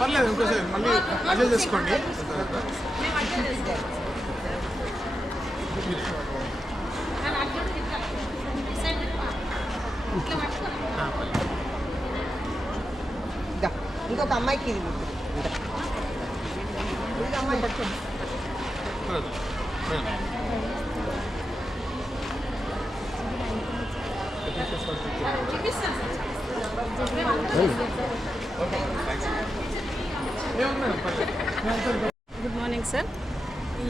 పర్లేదు ఇంకోసారి మళ్ళీ అడ్జస్ట్ చేసుకోండి. ఇంకొక అమ్మాయికి అమ్మాయి గుడ్ మార్నింగ్ సార్.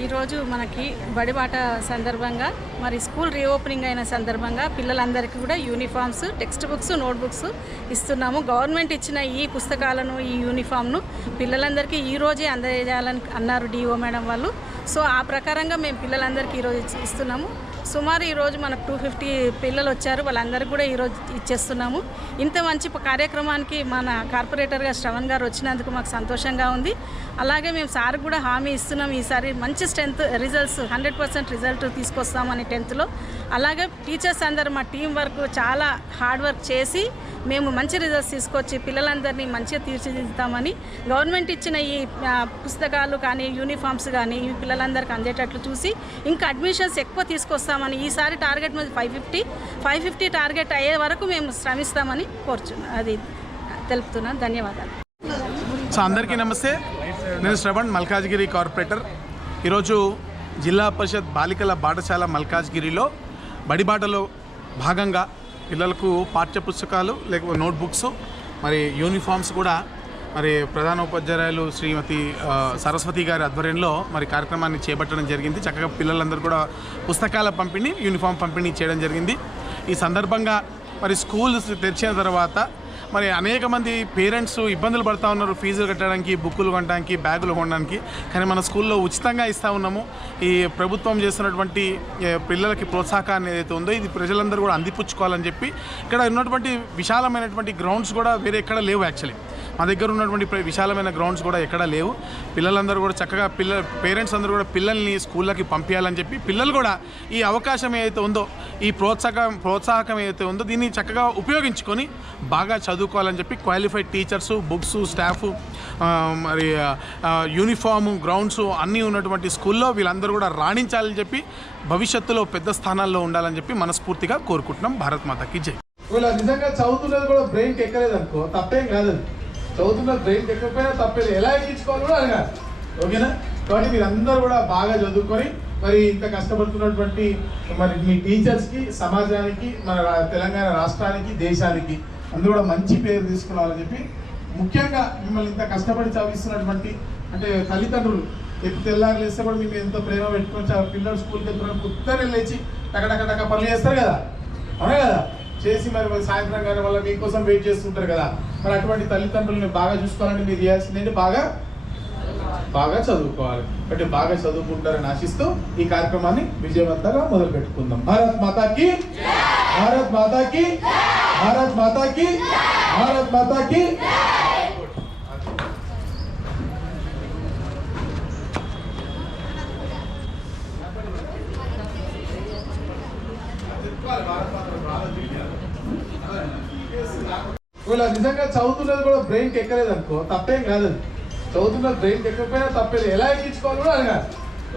ఈరోజు మనకి బడిబాట సందర్భంగా మరి స్కూల్ రీఓపెనింగ్ అయిన సందర్భంగా పిల్లలందరికీ కూడా యూనిఫామ్స్, టెక్స్ట్ బుక్స్, నోట్బుక్స్ ఇస్తున్నాము. గవర్నమెంట్ ఇచ్చిన ఈ పుస్తకాలను, ఈ యూనిఫామ్ను పిల్లలందరికీ ఈరోజే అందజేయాలని అన్నారు డిఓ మేడం వాళ్ళు. సో ఆ ప్రకారంగా మేము పిల్లలందరికీ ఈరోజు ఇస్తున్నాము. సుమారు ఈరోజు మనకు 250 పిల్లలు వచ్చారు. వాళ్ళందరికీ కూడా ఈరోజు ఇచ్చేస్తున్నాము. ఇంత మంచి కార్యక్రమానికి మన కార్పొరేటర్గా శ్రవణ్ గారు వచ్చినందుకు మాకు సంతోషంగా ఉంది. అలాగే మేము సార్ కూడా హామీ ఇస్తున్నాం, ఈసారి మంచి స్ట్రెంత్ రిజల్ట్స్ 100% రిజల్ట్ తీసుకొస్తామని 10th. అలాగే టీచర్స్ అందరూ మా టీం వర్క్ చాలా హార్డ్ వర్క్ చేసి మేము మంచి రిజల్ట్స్ తీసుకొచ్చి పిల్లలందరినీ మంచిగా తీర్చిదిద్దుతామని, గవర్నమెంట్ ఇచ్చిన ఈ పుస్తకాలు కానీ, యూనిఫామ్స్ కానీ ఈ పిల్లలందరికీ అందేటట్లు చూసి ఇంకా అడ్మిషన్స్ ఎక్కువ తీసుకొస్తామని, ఈసారి టార్గెట్ మీద 550 టార్గెట్ అయ్యే వరకు మేము శ్రమిస్తామని అది తెలుపుతున్నాను. ధన్యవాదాలు. సో అందరికీ నమస్తే. నేను శ్రవణ్, మల్కాజ్గిరి కార్పొరేటర్. ఈరోజు జిల్లా పరిషత్ బాలికల పాఠశాల మల్కాజ్గిరిలో బడిబాటలో భాగంగా పిల్లలకు పాఠ్య పుస్తకాలు లేకపోతే నోట్బుక్స్ మరి యూనిఫామ్స్ కూడా మరి ప్రధాన ఉపాధ్యాయులు శ్రీమతి సరస్వతి గారి ఆధ్వర్యంలో మరి కార్యక్రమాన్ని చేపట్టడం జరిగింది. చక్కగా పిల్లలందరూ కూడా పుస్తకాల పంపిణీ, యూనిఫామ్ పంపిణీ చేయడం జరిగింది. ఈ సందర్భంగా మరి స్కూల్స్ తెరిచిన తర్వాత మరి అనేక మంది పేరెంట్స్ ఇబ్బందులు పడుతూ ఉన్నారు ఫీజులు కట్టడానికి, బుక్కులు కొనడానికి, బ్యాగులు కొనడానికి. కానీ మన స్కూల్లో ఉచితంగా ఇస్తూ ఉన్నాము. ఈ ప్రభుత్వం చేస్తున్నటువంటి పిల్లలకి ప్రోత్సాహాన్ని ఏదైతే ఉందో ఇది ప్రజలందరూ కూడా అందిపుచ్చుకోవాలని చెప్పి ఇక్కడ ఉన్నటువంటి విశాలమైనటువంటి గ్రౌండ్స్ కూడా వేరే ఎక్కడ లేవు. యాక్చువల్లీ మా దగ్గర ఉన్నటువంటి విశాలమైన గ్రౌండ్స్ కూడా ఎక్కడా లేవు. పిల్లలందరూ కూడా చక్కగా పేరెంట్స్ అందరూ కూడా పిల్లల్ని స్కూళ్ళకి పంపించాలని చెప్పి పిల్లలు కూడా ఈ అవకాశం ఏదైతే ఉందో, ఈ ప్రోత్సాహకం ఏదైతే ఉందో దీన్ని చక్కగా ఉపయోగించుకొని బాగా చదువుకోవాలని చెప్పి క్వాలిఫైడ్ టీచర్సు, బుక్స్, స్టాఫ్, మరి యూనిఫాము, గ్రౌండ్స్ అన్నీ ఉన్నటువంటి స్కూల్లో వీళ్ళందరూ కూడా రాణించాలని చెప్పి భవిష్యత్తులో పెద్ద స్థానాల్లో ఉండాలని చెప్పి మనస్ఫూర్తిగా కోరుకుంటున్నాం. భారత్ మాతాకి జై. వీళ్ళ నిజంగా చదువుతున్నది కూడా బ్రెయిన్కి ఎక్కలేదు అనుకో, తప్పేం కాదు. చదువుతున్న బ్రెయిన్కి ఎక్కకపోయినా తప్పేది, ఎలా ఎక్కించుకోవాలి కూడా అడగాలి. ఓకేనా? కాబట్టి మీరందరూ కూడా బాగా చదువుకొని మరి ఇంత కష్టపడుతున్నటువంటి మరి మీ టీచర్స్కి, సమాజానికి, మన తెలంగాణ రాష్ట్రానికి, దేశానికి అందరూ కూడా మంచి పేరు తీసుకురావాలని చెప్పి, ముఖ్యంగా మిమ్మల్ని ఇంత కష్టపడి చదివిస్తున్నటువంటి అంటే తల్లిదండ్రులు ఎప్పుడు తెల్లారు లేస్తే కూడా మేము ఎంతో ప్రేమ పెట్టుకొని పిల్లలు స్కూల్కి వెళ్తున్నప్పుడు ఉత్తరే లేచి టక పనులు చేస్తారు కదా, అవునా కదా? చేసి మరి సాయంత్రం కానీ వల్ల మీకోసం వెయిట్ చేస్తుంటారు కదా. మరి అటువంటి తల్లిదండ్రులని బాగా చూసుకోవాలంటే మీరు చేయాల్సింది బాగా చదువుకోవాలి. అంటే బాగా చదువుకుంటారని ఆశిస్తూ ఈ కార్యక్రమాన్ని విజయవంతంగా మొదలు పెట్టుకుందాం. భారత్ మాతాకి, భారత్ మాతాకి, భారత్ మాతాకి, భారత్ మాతాకి. వీళ్ళ నిజంగా చదువుతున్నది కూడా బ్రెయిన్కి ఎక్కలేదు అనుకో, తప్పేం కాదు. చదువుతున్నది బ్రెయిన్కి ఎక్కకపోయినా తప్పేది, ఎలా ఎక్కించుకోవాలి కూడా అడగాలి.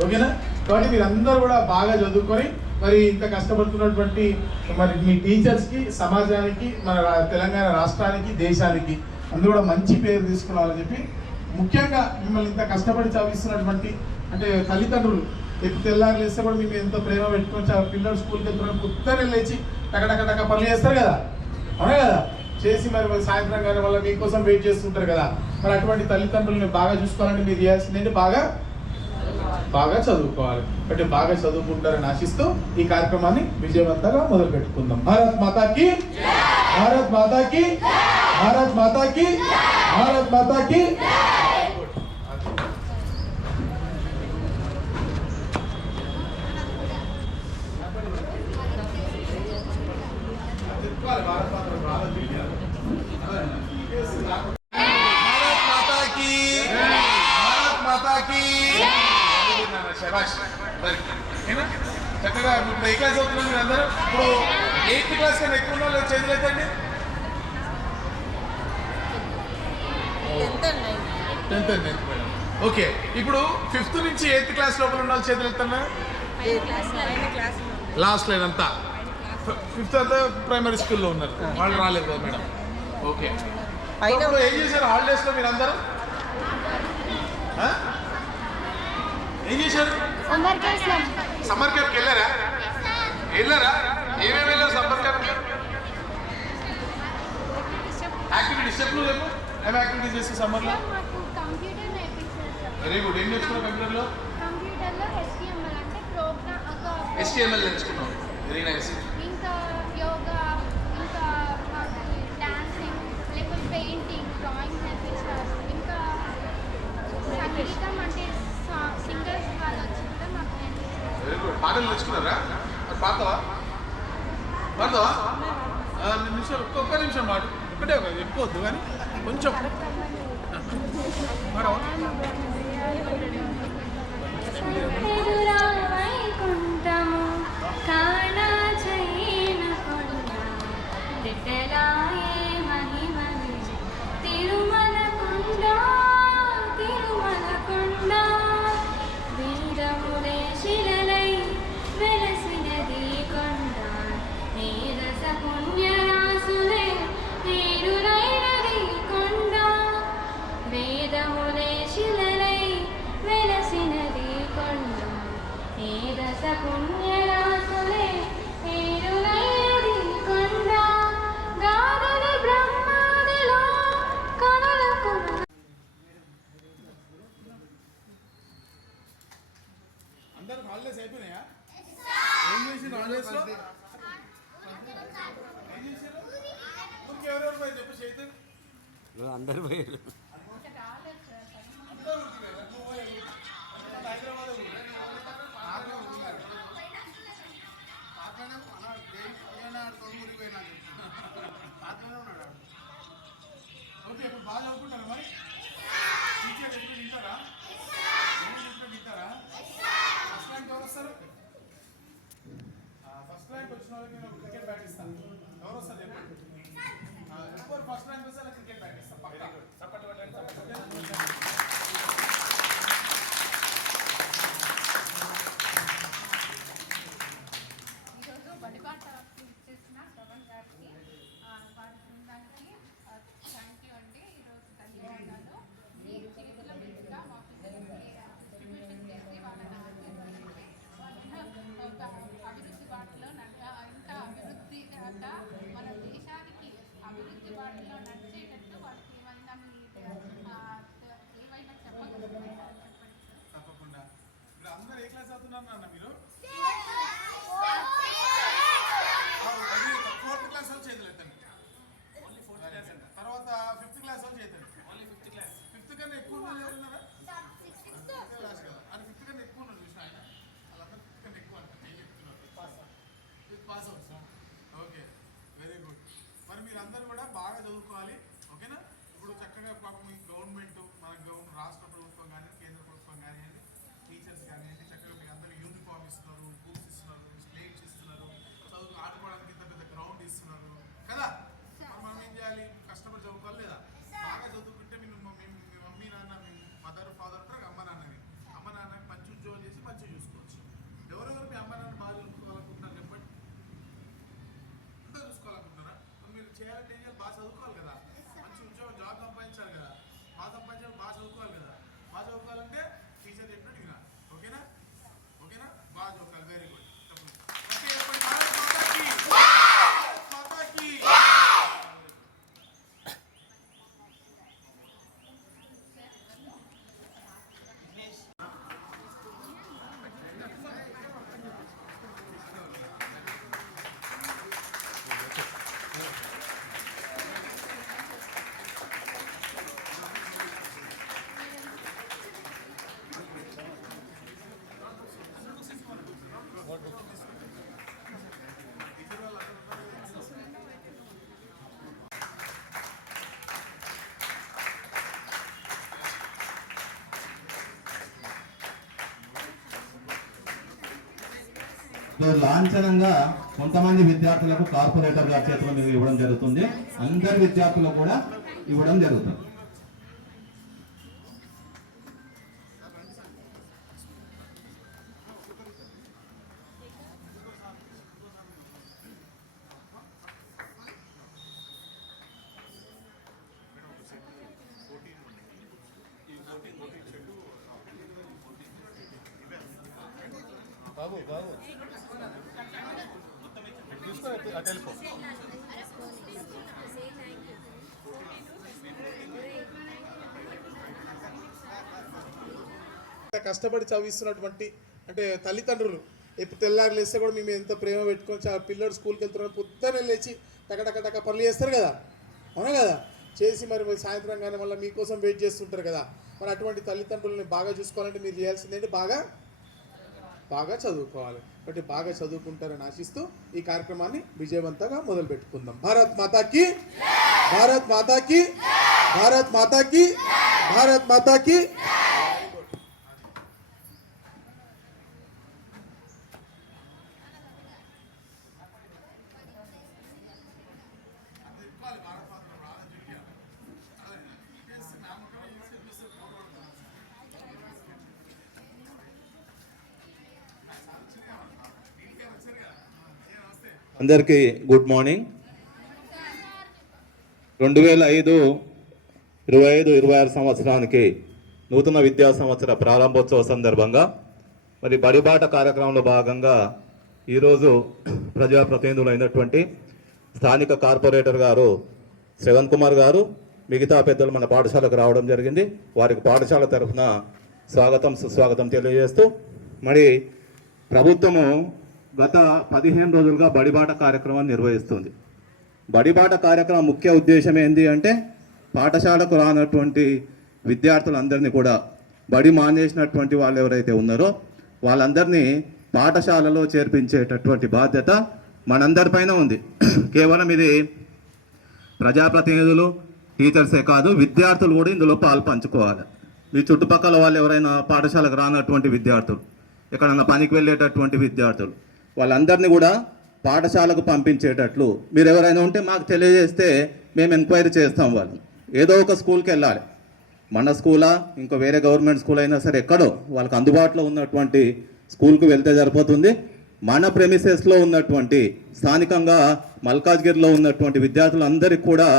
ఓకేనా? కాబట్టి మీరందరూ కూడా బాగా చదువుకొని మరి ఇంత కష్టపడుతున్నటువంటి మరి మీ టీచర్స్కి, సమాజానికి, మన తెలంగాణ రాష్ట్రానికి, దేశానికి అందరూ కూడా మంచి పేరు తీసుకురావాలని చెప్పి, ముఖ్యంగా మిమ్మల్ని ఇంత కష్టపడి చదివిస్తున్నటువంటి అంటే తల్లిదండ్రులు ఎప్పుడు తెల్లారు లేస్తే కూడా మేము ఎంతో ప్రేమ పెట్టుకొని పిల్లలు స్కూల్కి వెళ్తున్నప్పుడు ఉత్తరే లేచి టక పనులు చేస్తారు కదా, అవునా కదా? చేసి మరి సాయంత్రం కానీ వల్ల మీకోసం వెయిట్ చేస్తుంటారు కదా. మరి అటువంటి తల్లిదండ్రులని బాగా చూసుకోవాలంటే మీరు చేయాల్సింది బాగా చదువుకోవాలి. అంటే బాగా చదువుకుంటారని ఆశిస్తూ ఈ కార్యక్రమాన్ని విజయవంతంగా మొదలు పెట్టుకుందాం. భారత్ మాతాకి, భారత్ మాతాకి, భారత్ మాతాకి, భారత్ మాతాకి. శభాష్. ఓకేనా? చక్కగా ఇప్పుడు ఏ క్లాస్ అవుతున్నారు మీరు అందరూ? ఇప్పుడు 8th క్లాస్ కన్నా ఎక్కువ ఉన్న వాళ్ళు చేతులు ఎత్తండి. 10th and 9th madam. Okay, ఇప్పుడు 5th నుంచి 8th క్లాస్ లోపల ఉన్న వాళ్ళు చేతులు ఎత్తన్నా? లాస్ట్ లైన్ అంతా 5th అంతా ప్రైమరీ స్కూల్లో ఉన్నారు, వాళ్ళు రాలేదు కదా మేడం. ఓకే, ఇప్పుడు ఏం చేశారు హాలిడేస్లో మీరు అందరూ? ఏం చేశారు? సమ్మర్ క్యాంప్కి వెళ్ళారా? ఏమేమి వెళ్ళారు సమ్మర్ క్యాంప్కి? యాక్టివిటీస్ చెప్పు. రేపు ఏమి యాక్టివిటీస్ చేస్తే సమ్మర్లో? Very good. ఏం నేర్చుకున్నావు కంప్యూటర్లో? HTML నేర్చుకున్నాం. Very nice. ఇంకా యోగా, ఇంకా డాన్సింగ్, లేకపోతే పెయింటింగ్, డ్రాయింగ్ నేర్పించారు. ఇంకా సంగీతం అంటే సింగర్స్ వాళ్ళు వచ్చి కూడా మాకు నేర్పించారు. Very good. పాటలు నేర్చుకున్నారా? మరి పాడతావా? నిమిషాలు, ఒక్క నిమిషం మాట, ఒకటే ఎక్కువద్దు కానీ కొంచెం పాడవా? వైకుంఠము కాణా చైన కొండ దిట్టలాయే మహిమని తిరుమల కొండ వీరములే శిలలై వెలసినది కొండ నీరస పుణ్యరాసులే నీరులైనది కొండ వేదములే శిలలై వెలసినది కొండ నీరస పుణ్యరాసులే నీరులైనది కొండ గాదలి బ్రహ్మాదిలో కనులకు అందరు హాలిడేస్ అయిపోయినాయా? ఏం చేసిండ్రు హాలిడేస్లో? ఏం చేశారు? ఎవరెవరు పోయి చెప్పు చైతన్. అందరు పోయారు. ఓకే, ఇప్పుడు బాగా చదువుకుంటారా మరి? టీచర్ ఎప్పుడు తింటారా? తింటారా? ఫస్ట్ ర్యాంక్ ఎవరు వస్తారు? ఫస్ట్ ర్యాంక్ వచ్చిన వాళ్ళకి నేను క్రికెట్ బ్యాట్ ఇస్తాను. ఎవరు వస్తారు చెప్పండి. ఎవరు ఫస్ట్ ర్యాంక్ వస్తే క్రికెట్ బ్యాట్ ఇస్తాను. సపోర్ట్ ఈరోజు బడిబాట చేసిన శ్రవణ్ గారికి వారి బృందానికి థ్యాంక్ యూ అండి. ఈరోజు ధన్యవాదాలు. మీ చేతుల మీదుగా మా పిల్లలకి డిస్ట్రిబ్యూషన్ చేసి వాళ్ళని ఆశీర్వదించి వాళ్ళని అభివృద్ధి బాటలో ఇంకా అభివృద్ధి అంట మన దేశానికి అభివృద్ధి బాటలో నడిచేటట్టు వాళ్ళకి ఏమైనా ఏమైనా చెప్పగలుగుతారా? తప్పకుండా. ఇప్పుడు అందరు ఏ క్లాస్ అవుతున్నారు నాన్న మీరు? 4th క్లాస్ వాళ్ళు చేతులు ఎత్తండి. తర్వాత 5th క్లాస్ వాళ్ళు చేతండి. 5th కన్నా ఎక్కువ ఉన్నది ఎవరున్నారా? 6th క్లాస్ కదా, అది 5th కన్నా ఎక్కువ ఉన్నది చూసిన ఆయన వాళ్ళందరూ 5th కన్నా ఎక్కువ అంటారు. నేను చెప్తున్నాను pass out. Okay, very good. మరి మీరందరూ కూడా బాగా చదువుకోవాలి. ఓకేనా? ఇప్పుడు చక్కగా పాపం ఈ గవర్నమెంట్, మన రాష్ట్ర ప్రభుత్వం కానీ కేంద్ర ప్రభుత్వం కానివ్వండి, టీచర్స్ కానివ్వండి, చక్కగా మీ అందరూ యూనిఫామ్ ఇస్తున్నారు, బుక్స్ ఇస్తున్నారు, స్లేట్స్ ఇస్తున్నారు, చదువు ఆడుకోవడానికి ఇంత పెద్ద గ్రౌండ్ ఇస్తున్నారు కదా. మనం ఏం చేయాలి? కష్టపడి చదువుకోవాలి లేదా? బాగా చదువుకుంటే మీ మమ్మీ నాన్న, మీ మదర్ ఫాదర్ ఉంటారు, అమ్మ నాన్నని మంచి ఉద్యోగం చేసి మంచిగా చూసుకోవచ్చు. ఎవరెవరు మీ అమ్మ నాన్న బాగా చూసుకోవాలనుకుంటున్నారు చెప్పండి. అందరూ చూసుకోవాలనుకుంటున్నారా? మీరు చేయాలంటే ఏం చేయాలి? బాగా చదువుకోవాలి కదా, మంచి ఉద్యోగం జాబ్ సంపాదించాలి కదా, బాగా సంపాదించాలి, బాగా చదువుకోవాలి కదా. బాగా చదువుకోవాలంటే టీచర్ చెప్పినట్టు వినా. ఓకేనా? బాగా చదువుకోవాలి. Very good. సో లాంఛనంగా కొంతమంది విద్యార్థులకు కార్పొరేటర్ గారి చేతుల మీద ఇవ్వడం జరుగుతుంది. అందరి విద్యార్థులకు కూడా ఇవ్వడం జరుగుతుంది. కష్టపడి చదివిస్తున్నటువంటి అంటే తల్లిదండ్రులు ఎప్పుడు తెల్లారి లేస్తే కూడా మేము ఎంత ప్రేమ పెట్టుకొని పిల్లడు స్కూల్కి వెళ్తున్నారు, పొద్దున్నే లేచి టక పనులు చేస్తారు కదా, అవునా కదా, చేసి మరి సాయంత్రం కానీ మళ్ళీ మీకోసం వెయిట్ చేస్తుంటారు కదా. మరి అటువంటి తల్లిదండ్రులని బాగా చూసుకోవాలంటే మీరు చేయాల్సిందంటే బాగా చదువుకోవాలి. కాబట్టి బాగా చదువుకుంటారని ఆశిస్తూ ఈ కార్యక్రమాన్ని విజయవంతంగా మొదలు పెట్టుకుందాం. భారత్ మాతాకి, భారత్ మాతాకి, భారత్ మాతాకి, భారత్ మాతాకి. అందరికీ గుడ్ మార్నింగ్. 2025-26 సంవత్సరానికి నూతన విద్యా సంవత్సర ప్రారంభోత్సవ సందర్భంగా మరి బడిబాట కార్యక్రమంలో భాగంగా ఈరోజు ప్రజాప్రతినిధులైనటువంటి స్థానిక కార్పొరేటర్ గారు శ్రవణ్ కుమార్ గారు మిగతా పెద్దలు మన పాఠశాలకు రావడం జరిగింది. వారికి పాఠశాల తరఫున స్వాగతం సుస్వాగతం తెలియజేస్తూ మరి ప్రభుత్వము గత 15 రోజులుగా బడిబాట కార్యక్రమాన్ని నిర్వహిస్తుంది. బడిబాట కార్యక్రమం ముఖ్య ఉద్దేశం ఏంటి అంటే పాఠశాలకు రానటువంటి విద్యార్థులందరినీ కూడా బడి మానేసినటువంటి వాళ్ళు ఎవరైతే ఉన్నారో వాళ్ళందరినీ పాఠశాలలో చేర్పించేటటువంటి బాధ్యత మనందరిపైన ఉంది. కేవలం ఇది ప్రజాప్రతినిధులు టీచర్సే కాదు, విద్యార్థులు కూడా ఇందులో పాలు పంచుకోవాలి. మీ చుట్టుపక్కల వాళ్ళు ఎవరైనా పాఠశాలకు రానటువంటి విద్యార్థులు, ఎక్కడన్నా పనికి వెళ్ళేటటువంటి విద్యార్థులు, వాళ్ళందరినీ కూడా పాఠశాలకు పంపించేటట్లు మీరు ఎవరైనా ఉంటే మాకు తెలియజేస్తే మేము ఎంక్వైరీ చేస్తాం. వాళ్ళు ఏదో ఒక స్కూల్కి వెళ్ళాలి, మన స్కూలా ఇంకో వేరే గవర్నమెంట్ స్కూల్ అయినా సరే ఎక్కడో వాళ్ళకి అందుబాటులో ఉన్నటువంటి స్కూల్కి వెళ్తే సరిపోతుంది. మన ప్రెమిసెస్లో ఉన్నటువంటి స్థానికంగా మల్కాజ్గిరిలో ఉన్నటువంటి విద్యార్థులందరికీ కూడా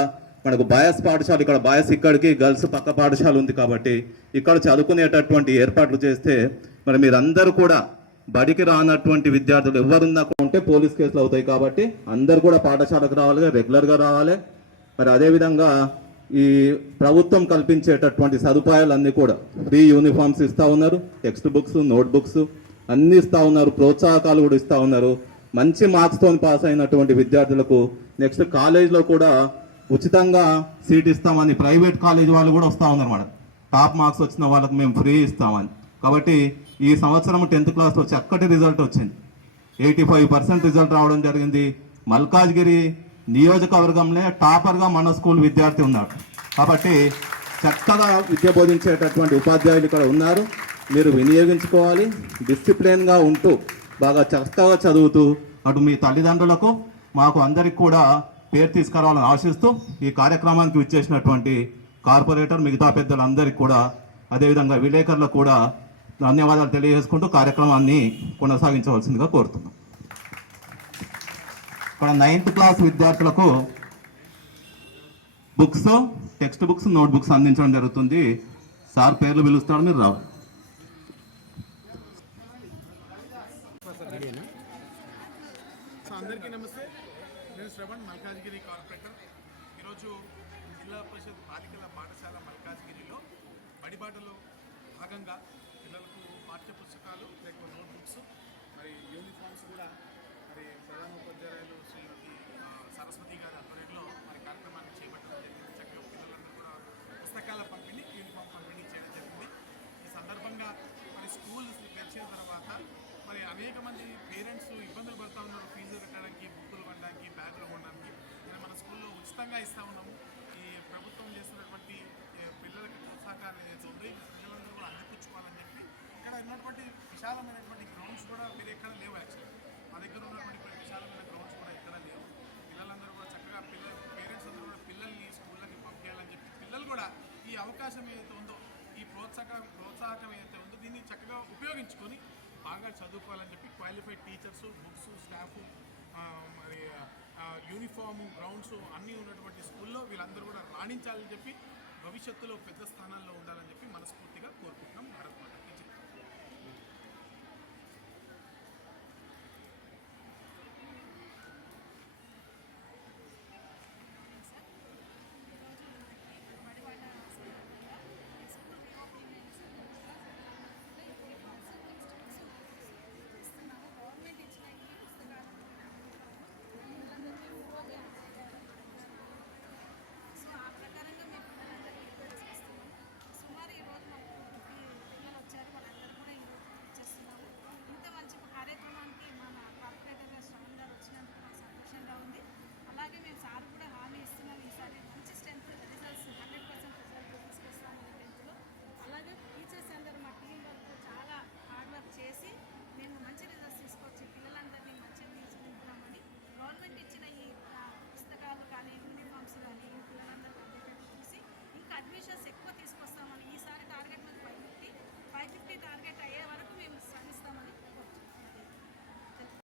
మనకు బాయ్స్ పాఠశాల, ఇక్కడ బాయ్స్ ఇక్కడికి, గర్ల్స్ పక్క పాఠశాల ఉంది కాబట్టి ఇక్కడ చదువుకునేటటువంటి ఏర్పాట్లు చేస్తే మరి మీరందరూ కూడా బడికి రానటువంటి విద్యార్థులు ఎవరున్నా ఉంటే పోలీస్ కేసులు అవుతాయి. కాబట్టి అందరు కూడా పాఠశాలకు రావాలి, రెగ్యులర్గా రావాలి. మరి అదేవిధంగా ఈ ప్రభుత్వం కల్పించేటటువంటి సదుపాయాలన్నీ కూడా ఫ్రీ యూనిఫామ్స్ ఇస్తూ ఉన్నారు, టెక్స్ట్ బుక్స్, నోట్ బుక్స్ అన్నీ ఇస్తూ ఉన్నారు, ప్రోత్సాహకాలు కూడా ఇస్తూ ఉన్నారు. మంచి మార్క్స్తో పాస్ అయినటువంటి విద్యార్థులకు నెక్స్ట్ కాలేజ్లో కూడా ఉచితంగా సీట్ ఇస్తామని ప్రైవేట్ కాలేజ్ వాళ్ళు కూడా వస్తూ ఉన్నారు. మేడం టాప్ మార్క్స్ వచ్చిన వాళ్ళకి మేము ఫ్రీ ఇస్తామని. కాబట్టి ఈ సంవత్సరం 10th క్లాస్లో చక్కటి రిజల్ట్ వచ్చింది, 85% రిజల్ట్ రావడం జరిగింది. మల్కాజ్గిరి నియోజకవర్గంలో టాపర్గా మన స్కూల్ విద్యార్థి ఉన్నాడు. కాబట్టి చక్కగా విద్య బోధించేటటువంటి ఉపాధ్యాయులు ఇక్కడ ఉన్నారు, మీరు వినియోగించుకోవాలి. డిసిప్లిన్గా ఉంటూ బాగా చక్కగా చదువుతూ అటు మీ తల్లిదండ్రులకు మాకు అందరికి కూడా పేరు తీసుకురావాలని ఆశిస్తూ ఈ కార్యక్రమానికి విచ్చేసినటువంటి కార్పొరేటర్ మిగతా పెద్దలందరికీ కూడా అదేవిధంగా విలేకరులకు కూడా ధన్యవాదాలు తెలియజేసుకుంటూ కార్యక్రమాన్ని కొనసాగించవలసిందిగా కోరుతున్నాం. ఇక్కడ 9th క్లాస్ విద్యార్థులకు books, text books, note books అందించడం జరుగుతుంది. సార్ పేర్లు పిలుస్తాడు, మీరు రావాలి. అందరికీ నమస్తే. నేను శ్రవణ్, మల్కాజ్గిరి కార్పొరేటర్. ఈరోజు జిల్లా పరిషత్ బాలికల పాఠశాల మల్కాజ్గిరిలో బడిబాటలో భాగంగా పిల్లలకు పాఠ్య పుస్తకాలు లేకపోతే నోట్బుక్స్ మరి యూనిఫామ్స్ కూడా మరి ప్రధాన ఉపాధ్యాయులు శ్రీమతి సరస్వతి గారి ఆధ్వర్యంలో మరి కార్యక్రమాన్ని చేపట్టడం జరిగింది. చక్కగా పిల్లలందరూ కూడా పుస్తకాల పంపిణీ, యూనిఫామ్ పంపిణీ చేయడం జరిగింది. ఈ సందర్భంగా మరి స్కూల్ తెరిచిన తర్వాత మరి అనేక మంది పేరెంట్స్ ఇబ్బందులు పడుతూ ఉన్నారు, ఫీజులు కట్టడానికి, బుక్కులు కొనడానికి, బ్యాగులు కొనడానికి. నేను మన స్కూల్లో ఉచితంగా ఇస్తూ ఉన్నాము. ఈ ప్రభుత్వం చేస్తున్నటువంటి పిల్లలకి ప్రోత్సాహకాలు ఏదైతే ఉందో పిల్లలందరూ కూడా అందిపుచ్చుకోవాలని చెప్పి ఇక్కడ ఉన్నటువంటి విశాలమైనటువంటి గ్రౌండ్స్ కూడా మీరు ఎక్కడ లేవు యాక్చువల్లీ. మా దగ్గర ఉన్నటువంటి విశాలమైన గ్రౌండ్స్ కూడా ఎక్కడ లేవు. పిల్లలందరూ కూడా చక్కగా పేరెంట్స్ అందరూ కూడా పిల్లల్ని స్కూళ్ళకి పంపించాలని చెప్పి పిల్లలు కూడా ఈ అవకాశం ఏదైతే ఉందో, ఈ ప్రోత్సాహకం ఏదైతే ఉందో దీన్ని చక్కగా ఉపయోగించుకొని బాగా చదువుకోవాలని చెప్పి క్వాలిఫైడ్ టీచర్స్, బుక్స్, స్టాఫ్, మరి యూనిఫాము, గ్రౌండ్స్ అన్నీ ఉన్నటువంటి స్కూల్లో వీళ్ళందరూ కూడా రాణించాలని చెప్పి భవిష్యత్తులో పెద్ద స్థానాల్లో ఉండాలని చెప్పి మనస్ఫూర్తిగా కోరుకుంటున్నాం. భారత్ మాత.